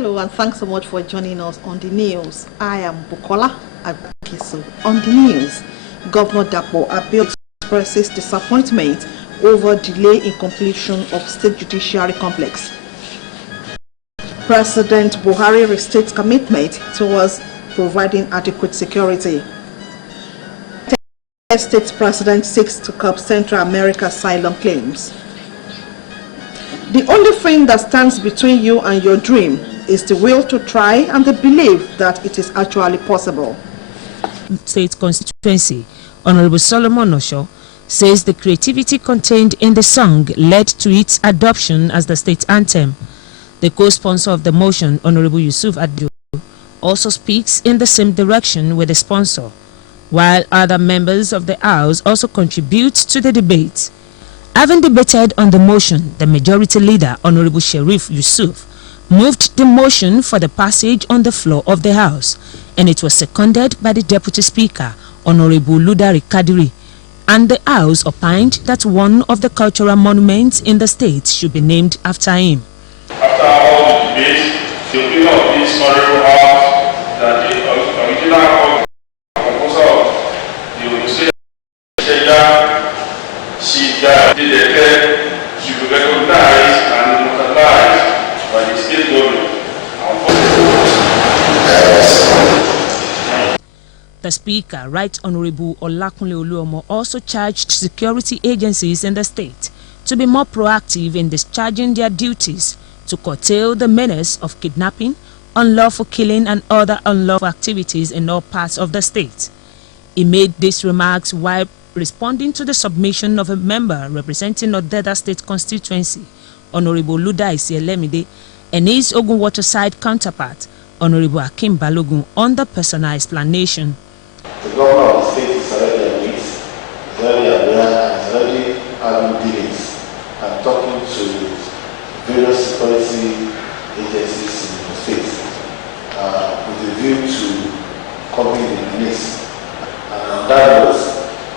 Hello and thanks so much for joining us on the news. I am Bukola Agiso. On the news, Governor Dapo Abiodun expresses disappointment over delay in completion of State Judiciary Complex. President Buhari restates commitment towards providing adequate security. State President seeks to curb Central America asylum claims. The only thing that stands between you and your dream is the will to try and the belief that it is actually possible. State constituency, Honorable Solomon Osho, says the creativity contained in the song led to its adoption as the state anthem. The co-sponsor of the motion, Honorable Yusuf Adio, also speaks in the same direction with the sponsor, while other members of the House also contribute to the debate. Having debated on the motion, the majority leader, Honorable Sharif Yusuf, moved the motion for the passage on the floor of the House, and it was seconded by the Deputy Speaker, Honorable Ludari Kadiri, and the House opined that one of the cultural monuments in the state should be named after him. After all the debate, the opinion of this Honorable House that the original proposal of the Ogunse should be recognized and immortalized by the state government. The Speaker, Right Honorable Olakunle Oluomo, also charged security agencies in the state to be more proactive in discharging their duties to curtail the menace of kidnapping, unlawful killing and other unlawful activities in all parts of the state. He made these remarks while responding to the submission of a member representing Odeda State constituency, Honorable Luda Isielemide, and his Ogun Waterside counterpart, Honorable Akim Balogun, on the personal explanation. The governor of the state is already aware, is already aware, and is already having dealings and talking to various security agencies in the state with a view to coming the menace. And on that note,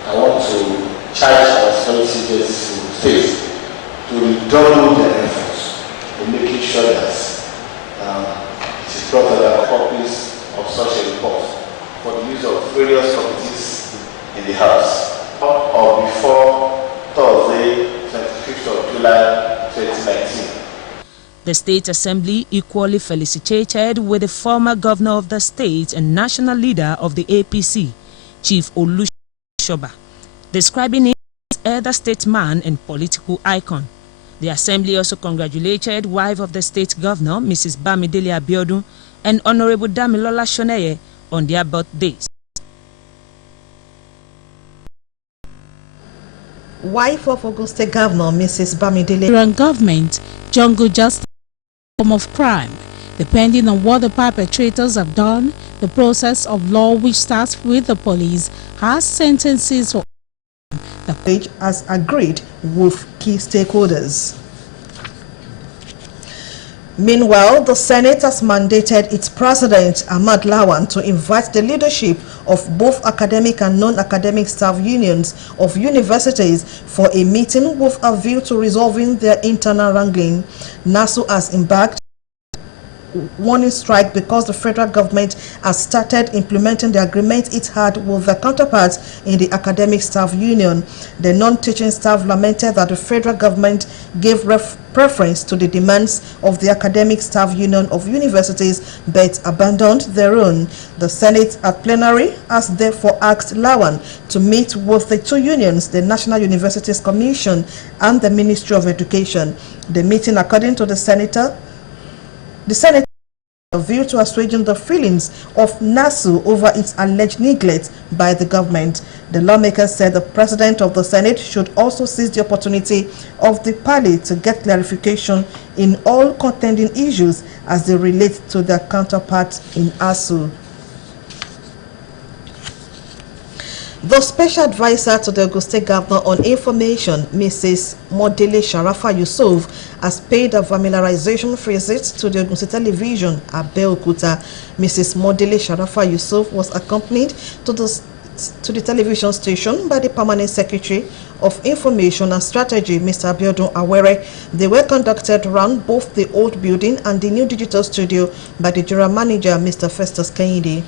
I want to charge our security agencies in the state to redouble their efforts in making sure that it is brought out copies of such a report for the use of various committees in the House or before Thursday, 25th of July 2019. The State Assembly equally felicitated with the former governor of the state and national leader of the APC, Chief Olusegun Shoba, describing him as elder statesman and political icon. The Assembly also congratulated wife of the state governor, Mrs. Bamidele Abiodun, and Honorable Damilola Shoneye on their birthdays. Wife of Ogun State Governor, Mrs. Bamidele. Government jungle justice form of crime. Depending on what the perpetrators have done, the process of law, which starts with the police, has sentences for the page has agreed with key stakeholders. Meanwhile, the Senate has mandated its president, Ahmad Lawan, to invite the leadership of both academic and non-academic staff unions of universities for a meeting with a view to resolving their internal wrangling. NASU has embarked warning strike because the federal government has started implementing the agreement it had with their counterparts in the academic staff union. The non-teaching staff lamented that the federal government gave preference to the demands of the academic staff union of universities but abandoned their own. The Senate at plenary has therefore asked Lawan to meet with the two unions, the National Universities Commission and the Ministry of Education. The meeting, according to the Senate, a view to assuaging the feelings of NASU over its alleged neglect by the government. The lawmakers said the president of the Senate should also seize the opportunity of the party to get clarification in all contending issues as they relate to their counterparts in ASU. The special advisor to the Ogun State Governor on Information, Mrs. Modele Sharafa Yusuf, has paid a familiarization visit to the Ogun State Television at Abeokuta. Mrs. Modele Sharafa Yusuf was accompanied to the to the television station by the Permanent Secretary of Information and Strategy, Mr. Abiodun Awere. They were conducted around both the old building and the new digital studio by the general manager, Mr. Festus Kennedy.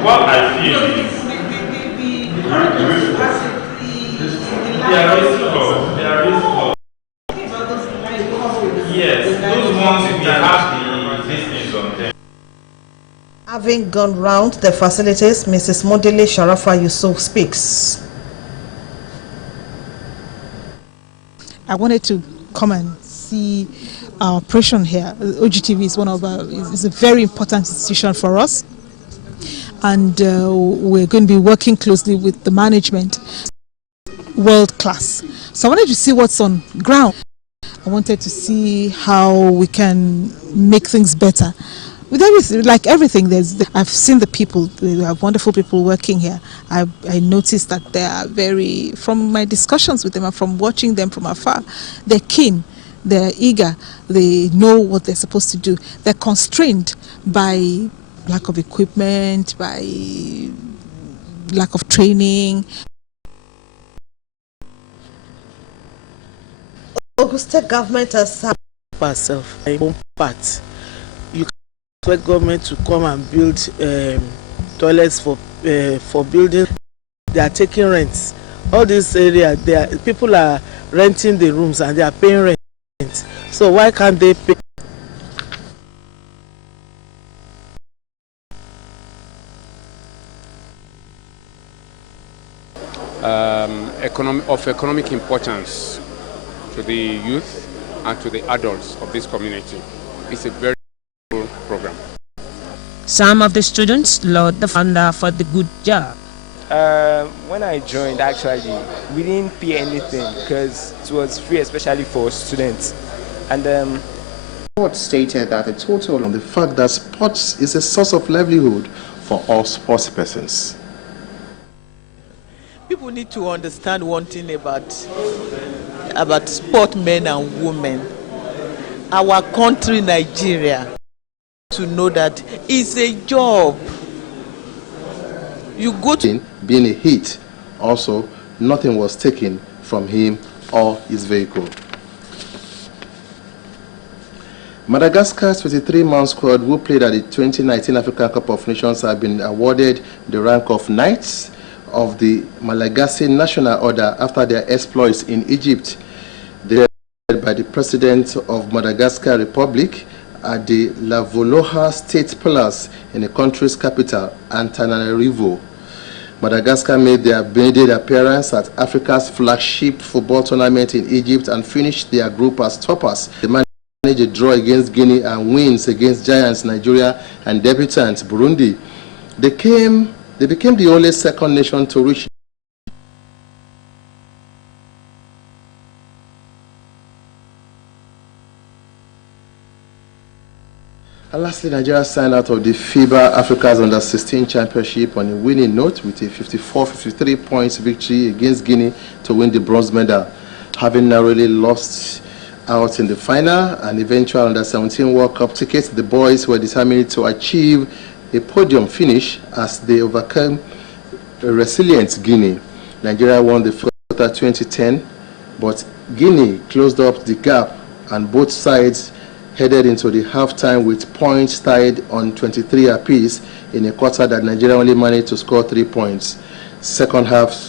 What I feel is yes, those ones that have the distance on them. Having gone round the facilities, Mrs. Modele Sharafa Yusuf speaks. I wanted to come and see our operation here. Ogtv is a very important institution for us, and we're going to be working closely with the management, world class. So I wanted to see what's on ground. I wanted to see how we can make things better. With everything, like everything, I've seen the people. We have wonderful people working here. I noticed that they are very, from my discussions with them and from watching them from afar, they're keen, they're eager, they know what they're supposed to do. They're constrained by lack of equipment, by lack of training. Ogun State government has herself a home part. You can expect government to come and build toilets for building. They are taking rents. All this area, people are renting the rooms and they are paying rent. So why can't they pay? Of economic importance to the youth and to the adults of this community. It's a very cool program. Some of the students laud the founder for the good job. When I joined, actually, we didn't pay anything because it was free, especially for students. And the report stated that a total on the fact that sports is a source of livelihood for all sports persons. People need to understand one thing about sport men and women. Our country, Nigeria, to know that it's a job. You go to being a hit, also nothing was taken from him or his vehicle. Madagascar's 23-man squad who played at the 2019 African Cup of Nations have been awarded the rank of Knights of the Malagasy National Order after their exploits in Egypt. They were led by the President of Madagascar Republic at the Lavoloha State Palace in the country's capital, Antananarivo. Madagascar made their maiden appearance at Africa's flagship football tournament in Egypt and finished their group as toppers. They managed a draw against Guinea and wins against giants Nigeria and debutants Burundi. They became the only second nation to reach. And lastly, Nigeria signed out of the FIBA Africa's Under-16 Championship on a winning note with a 54-53 points victory against Guinea to win the bronze medal, having narrowly lost out in the final and eventual Under-17 World Cup tickets. The boys were determined to achieve a podium finish as they overcame a resilient Guinea. Nigeria won the first quarter 2010, but Guinea closed up the gap and both sides headed into the halftime with points tied on 23 apiece in a quarter that Nigeria only managed to score 3 points. Second half